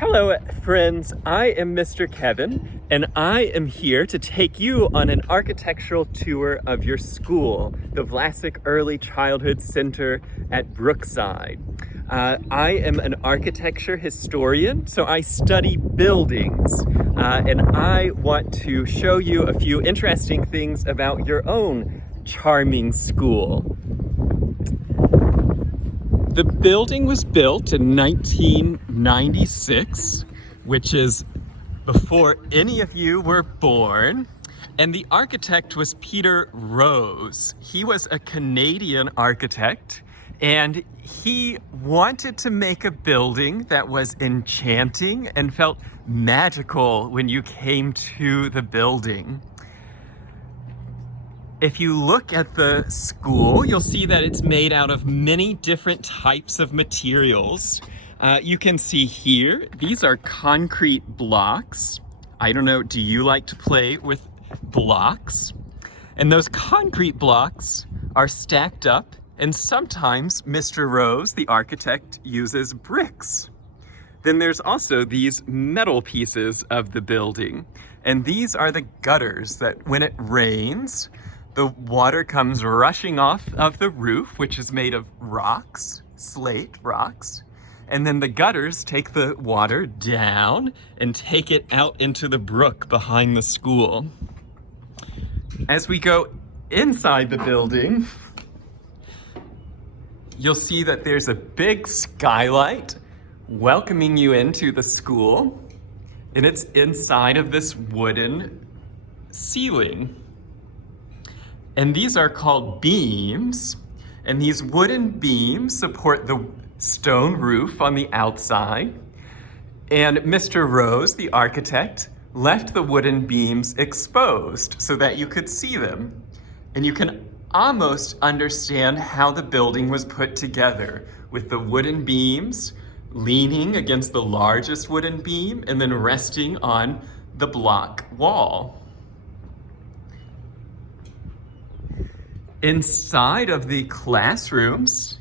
Hello, friends. I am Mr. Kevin, and I am here to take you on an architectural tour of your school, the Vlasic Early Childhood Center at Brookside. I am an architecture historian, so I study buildings, and I want to show you a few interesting things about your own charming school. The building was built in 1996, which is before any of you were born, and the architect was Peter Rose. He was a Canadian architect, and he wanted to make a building that was enchanting and felt magical when you came to the building. If you look at the school, you'll see that it's made out of many different types of materials. You can see here, these are concrete blocks. I don't know, do you like to play with blocks? And those concrete blocks are stacked up, and sometimes Mr. Rose, the architect, uses bricks. Then there's also these metal pieces of the building, and these are the gutters that when it rains, the water comes rushing off of the roof, which is made of rocks, slate rocks, and then the gutters take the water down and take it out into the brook behind the school. As we go inside the building, you'll see that there's a big skylight welcoming you into the school, and it's inside of this wooden ceiling. And these are called beams, and these wooden beams support the stone roof on the outside. And Mr. Rose, the architect, left the wooden beams exposed so that you could see them. And you can almost understand how the building was put together, with the wooden beams leaning against the largest wooden beam and then resting on the block wall. Inside of the classrooms,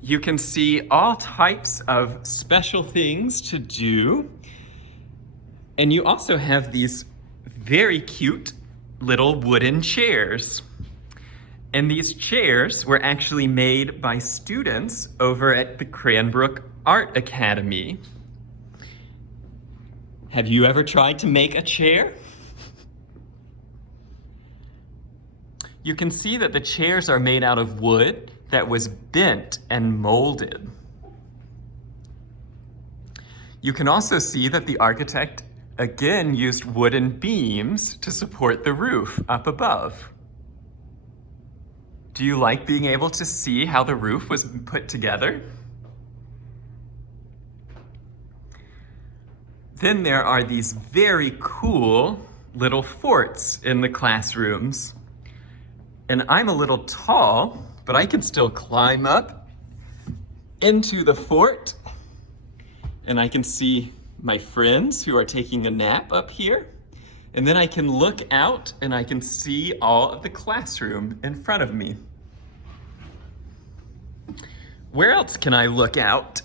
you can see all types of special things to do. And you also have these very cute little wooden chairs. And these chairs were actually made by students over at the Cranbrook Art Academy. Have you ever tried to make a chair? You can see that the chairs are made out of wood that was bent and molded. You can also see that the architect again used wooden beams to support the roof up above. Do you like being able to see how the roof was put together? Then there are these very cool little forts in the classrooms. And I'm a little tall, but I can still climb up into the fort. And I can see my friends who are taking a nap up here. And then I can look out and I can see all of the classroom in front of me. Where else can I look out?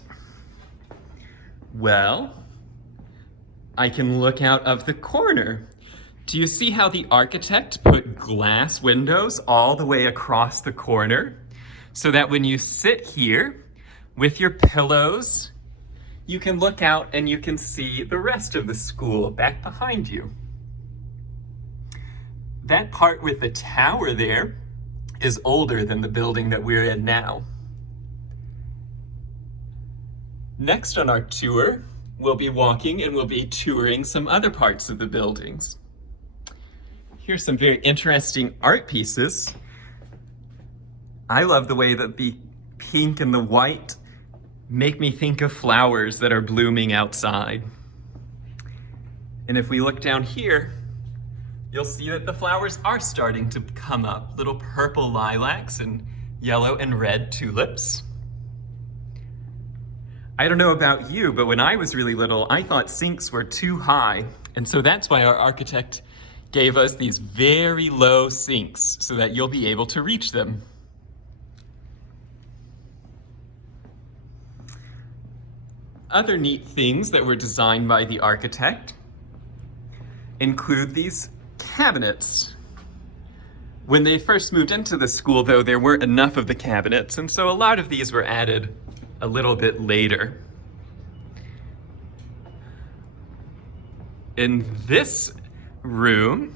Well, I can look out of the corner. Do you see how the architect put glass windows all the way across the corner so that when you sit here with your pillows, you can look out and you can see the rest of the school back behind you? That part with the tower there is older than the building that we're in now. Next on our tour, we'll be walking and we'll be touring some other parts of the buildings. Here's some very interesting art pieces. I love the way that the pink and the white make me think of flowers that are blooming outside. And if we look down here, you'll see that the flowers are starting to come up. Little purple lilacs and yellow and red tulips. I don't know about you, but when I was really little, I thought sinks were too high. And so that's why our architect gave us these very low sinks so that you'll be able to reach them. Other neat things that were designed by the architect include these cabinets. When they first moved into the school, though, there weren't enough of the cabinets, and so a lot of these were added a little bit later. In this room,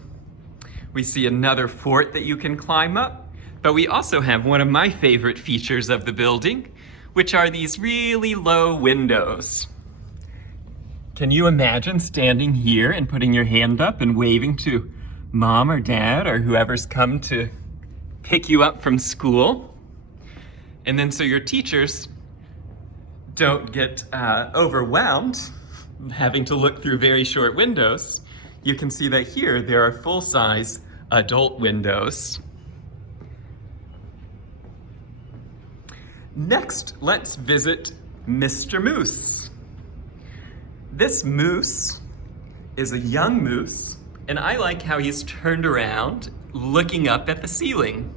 we see another fort that you can climb up, but we also have one of my favorite features of the building, which are these really low windows. Can you imagine standing here and putting your hand up and waving to mom or dad or whoever's come to pick you up from school? And then so your teachers don't get overwhelmed having to look through very short windows. You can see that here there are full-size adult windows. Next, let's visit Mr. Moose. This moose is a young moose, and I like how he's turned around looking up at the ceiling.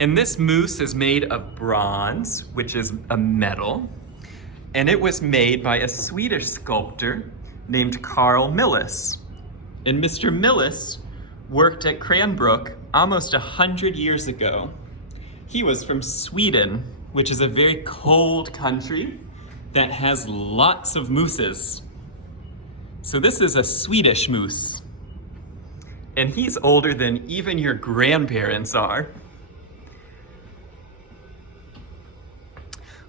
And this moose is made of bronze, which is a metal, and it was made by a Swedish sculptor named Carl Milles. And Mr. Milles worked at Cranbrook almost 100 years ago. He was from Sweden, which is a very cold country that has lots of mooses. So this is a Swedish moose. And he's older than even your grandparents are.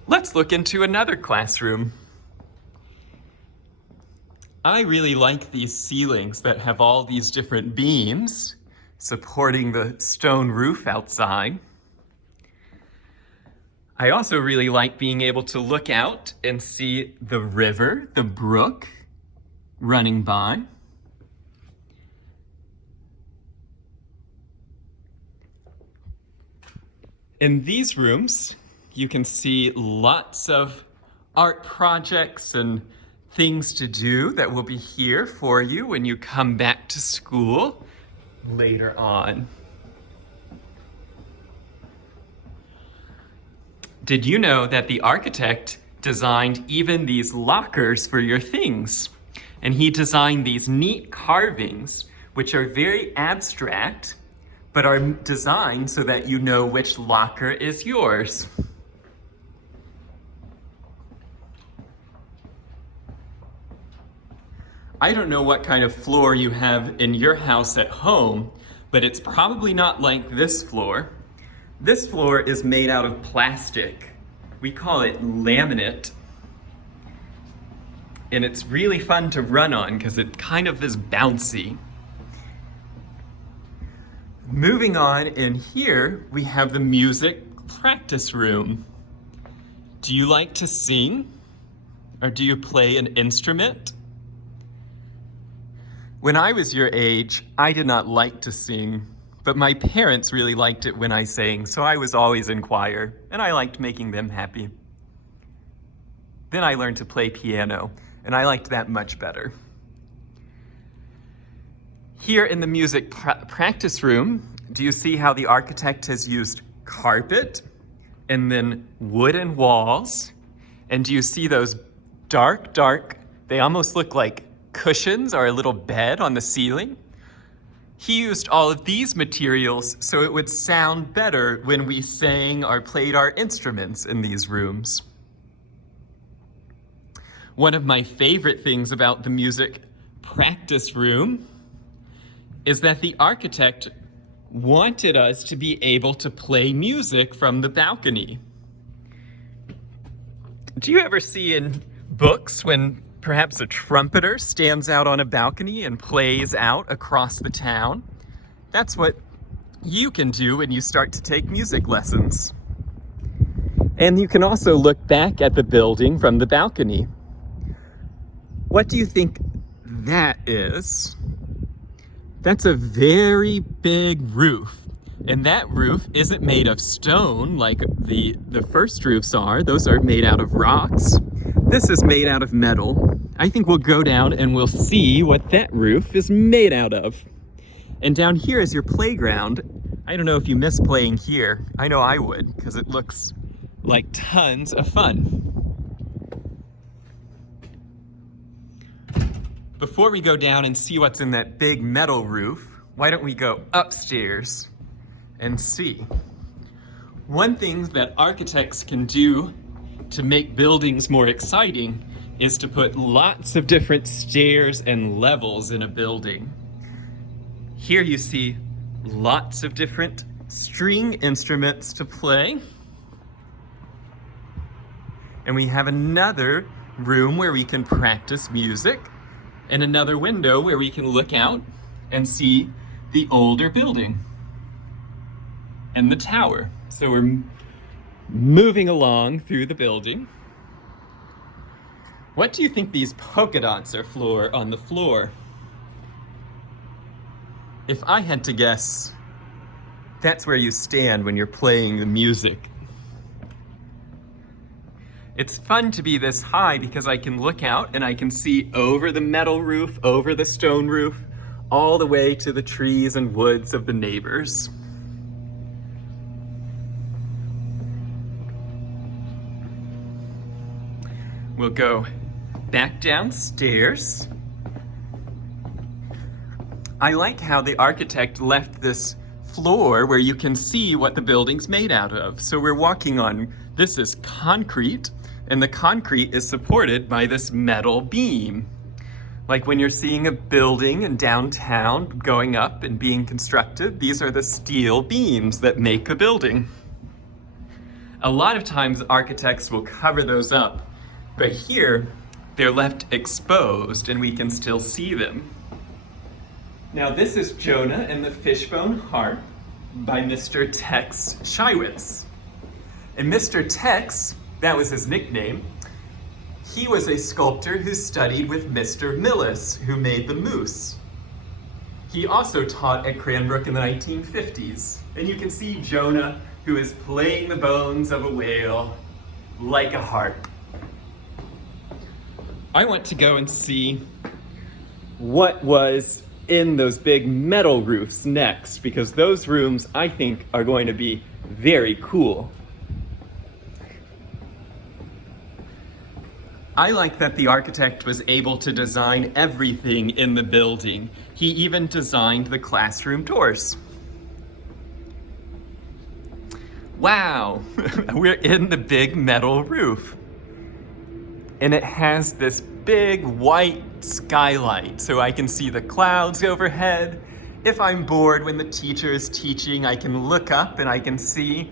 Let's look into another classroom. I really like these ceilings that have all these different beams supporting the stone roof outside. I also really like being able to look out and see the river, the brook, running by. In these rooms, you can see lots of art projects and things to do that will be here for you when you come back to school later on. Did you know that the architect designed even these lockers for your things? And he designed these neat carvings, which are very abstract, but are designed so that you know which locker is yours. I don't know what kind of floor you have in your house at home, but it's probably not like this floor. This floor is made out of plastic. We call it laminate. And it's really fun to run on because it kind of is bouncy. Moving on, in here we have the music practice room. Do you like to sing? Or do you play an instrument? When I was your age, I did not like to sing, but my parents really liked it when I sang, so I was always in choir, and I liked making them happy. Then I learned to play piano, and I liked that much better. Here in the music practice room, do you see how the architect has used carpet and then wooden walls? And do you see those dark, they almost look like cushions or a little bed on the ceiling? He used all of these materials so it would sound better when we sang or played our instruments in these rooms. One of my favorite things about the music practice room is that the architect wanted us to be able to play music from the balcony. Do you ever see in books when perhaps a trumpeter stands out on a balcony and plays out across the town? That's what you can do when you start to take music lessons. And you can also look back at the building from the balcony. What do you think that is? That's a very big roof. And that roof isn't made of stone like the first roofs are. Those are made out of rocks. This is made out of metal. I think we'll go down and we'll see what that roof is made out of. And down here is your playground. I don't know if you miss playing here. I know I would, because it looks like tons of fun. Before we go down and see what's in that big metal roof, why don't we go upstairs and see? One thing that architects can do to make buildings more exciting is to put lots of different stairs and levels in a building. Here you see lots of different string instruments to play. And we have another room where we can practice music, and another window where we can look out and see the older building and the tower. So we're moving along through the building. What do you think these polka dots are on the floor? If I had to guess, that's where you stand when you're playing the music. It's fun to be this high because I can look out and I can see over the metal roof, over the stone roof, all the way to the trees and woods of the neighbors. We'll go back downstairs. I like how the architect left this floor where you can see what the building's made out of. So we're walking on, this is concrete, and the concrete is supported by this metal beam. Like when you're seeing a building in downtown going up and being constructed, these are the steel beams that make a building. A lot of times architects will cover those up, but here they're left exposed and we can still see them. Now this is Jonah and the Fishbone Harp by Mr. Tex Shiwitz. And Mr. Tex, that was his nickname, he was a sculptor who studied with Mr. Millis, who made the moose. He also taught at Cranbrook in the 1950s. And you can see Jonah, who is playing the bones of a whale like a harp. I want to go and see what was in those big metal roofs next, because those rooms I think are going to be very cool. I like that the architect was able to design everything in the building. He even designed the classroom doors. Wow, we're in the big metal roof. And it has this big white skylight, so I can see the clouds overhead. If I'm bored when the teacher is teaching, I can look up and I can see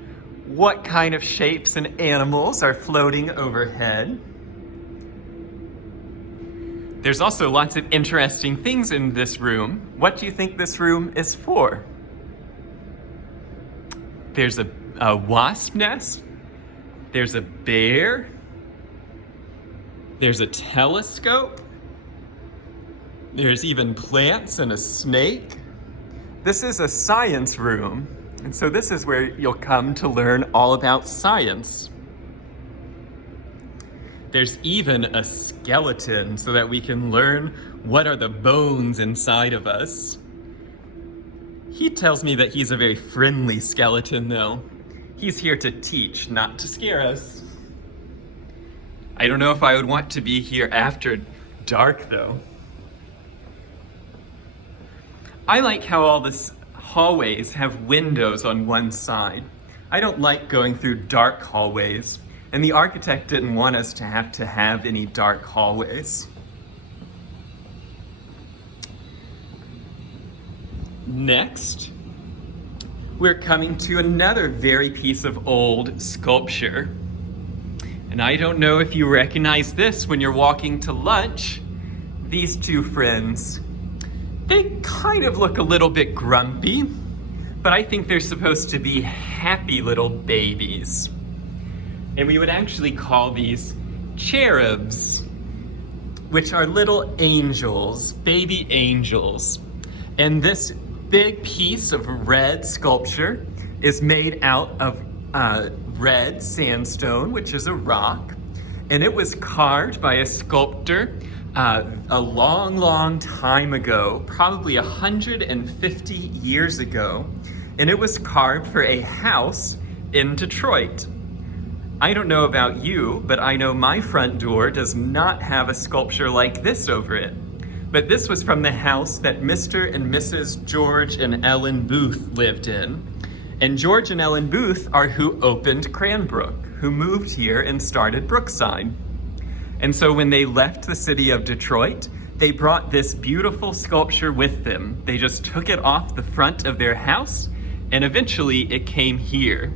what kind of shapes and animals are floating overhead. There's also lots of interesting things in this room. What do you think this room is for? There's a wasp nest. There's a bear. There's a telescope. There's even plants and a snake. This is a science room. And so this is where you'll come to learn all about science. There's even a skeleton so that we can learn what are the bones inside of us. He tells me that he's a very friendly skeleton though. He's here to teach, not to scare us. I don't know if I would want to be here after dark though. I like how all these hallways have windows on one side. I don't like going through dark hallways. And the architect didn't want us to have any dark hallways. Next, we're coming to another very piece of old sculpture. And I don't know if you recognize this when you're walking to lunch. These two friends, they kind of look a little bit grumpy, but I think they're supposed to be happy little babies. And we would actually call these cherubs, which are little angels, baby angels. And this big piece of red sculpture is made out of red sandstone, which is a rock. And it was carved by a sculptor a long, long time ago, probably 150 years ago. And it was carved for a house in Detroit. I don't know about you, but I know my front door does not have a sculpture like this over it. But this was from the house that Mr. and Mrs. George and Ellen Booth lived in. And George and Ellen Booth are who opened Cranbrook, who moved here and started Brookside. And so when they left the city of Detroit, they brought this beautiful sculpture with them. They just took it off the front of their house, and eventually it came here.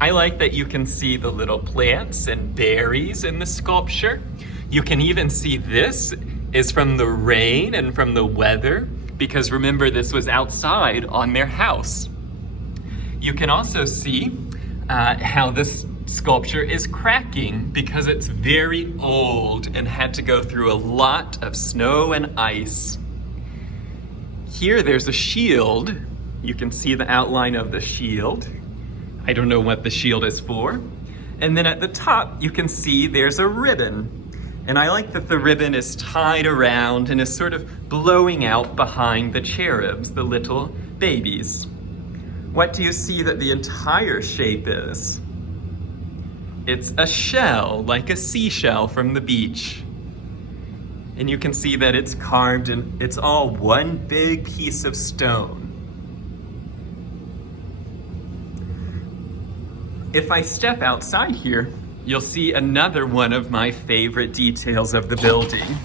I like that you can see the little plants and berries in the sculpture. You can even see this is from the rain and from the weather, because remember, this was outside on their house. You can also see how this sculpture is cracking because it's very old and had to go through a lot of snow and ice. Here there's a shield. You can see the outline of the shield. I don't know what the shield is for. And then at the top you can see there's a ribbon. And I like that the ribbon is tied around and is sort of blowing out behind the cherubs, the little babies. What do you see that the entire shape is? It's a shell, like a seashell from the beach. And you can see that it's carved and it's all one big piece of stone. If I step outside here, you'll see another one of my favorite details of the building.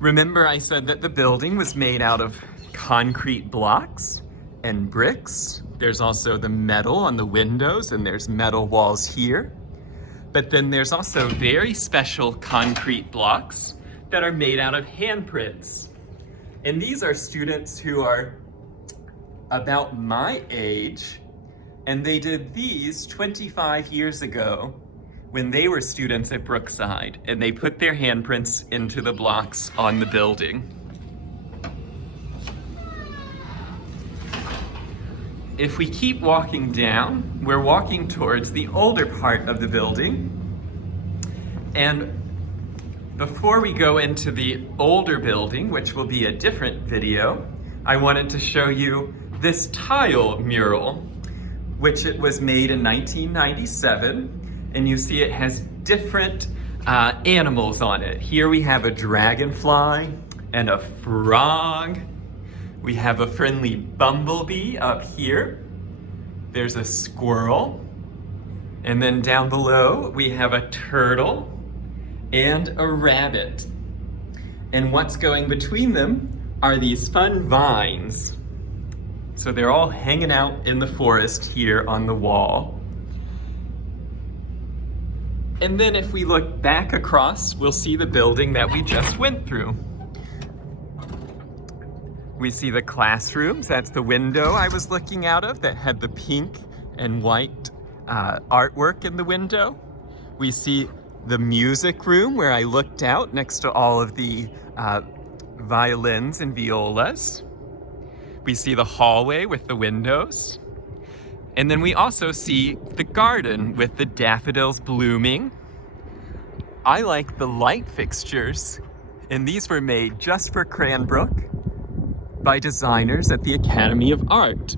Remember I said that the building was made out of concrete blocks and bricks. There's also the metal on the windows, and there's metal walls here. But then there's also very special concrete blocks that are made out of handprints. And these are students who are about my age, and they did these 25 years ago when they were students at Brookside, and they put their handprints into the blocks on the building. If we keep walking down, we're walking towards the older part of the building. And before we go into the older building, which will be a different video, I wanted to show you this tile mural, which it was made in 1997. And you see it has different animals on it. Here we have a dragonfly and a frog. We have a friendly bumblebee up here. There's a squirrel. And then down below, we have a turtle and a rabbit. And what's going between them are these fun vines. So they're all hanging out in the forest here on the wall. And then if we look back across, we'll see the building that we just went through. We see the classrooms. That's the window I was looking out of that had the pink and white artwork in the window. We see the music room where I looked out next to all of the violins and violas. We see the hallway with the windows. And then we also see the garden with the daffodils blooming. I like the light fixtures, and these were made just for Cranbrook by designers at the Academy of Art.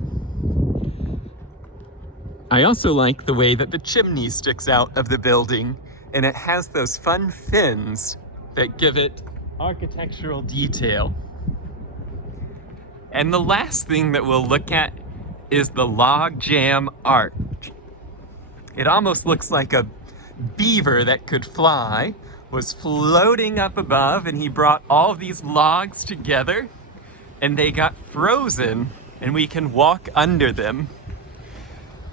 I also like the way that the chimney sticks out of the building, and it has those fun fins that give it architectural detail. And the last thing that we'll look at is the log jam art. It almost looks like a beaver that could fly was floating up above, and he brought all these logs together and they got frozen and we can walk under them.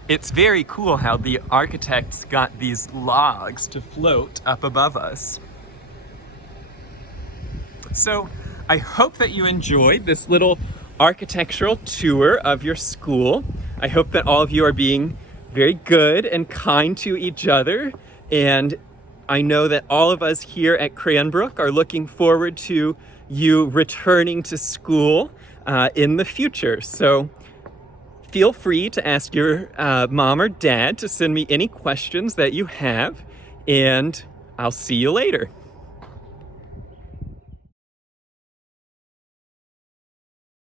It's very cool how the architects got these logs to float up above us. So I hope that you enjoyed this little architectural tour of your school. I hope that all of you are being very good and kind to each other. And I know that all of us here at Cranbrook are looking forward to you returning to school in the future. So feel free to ask your mom or dad to send me any questions that you have, and I'll see you later.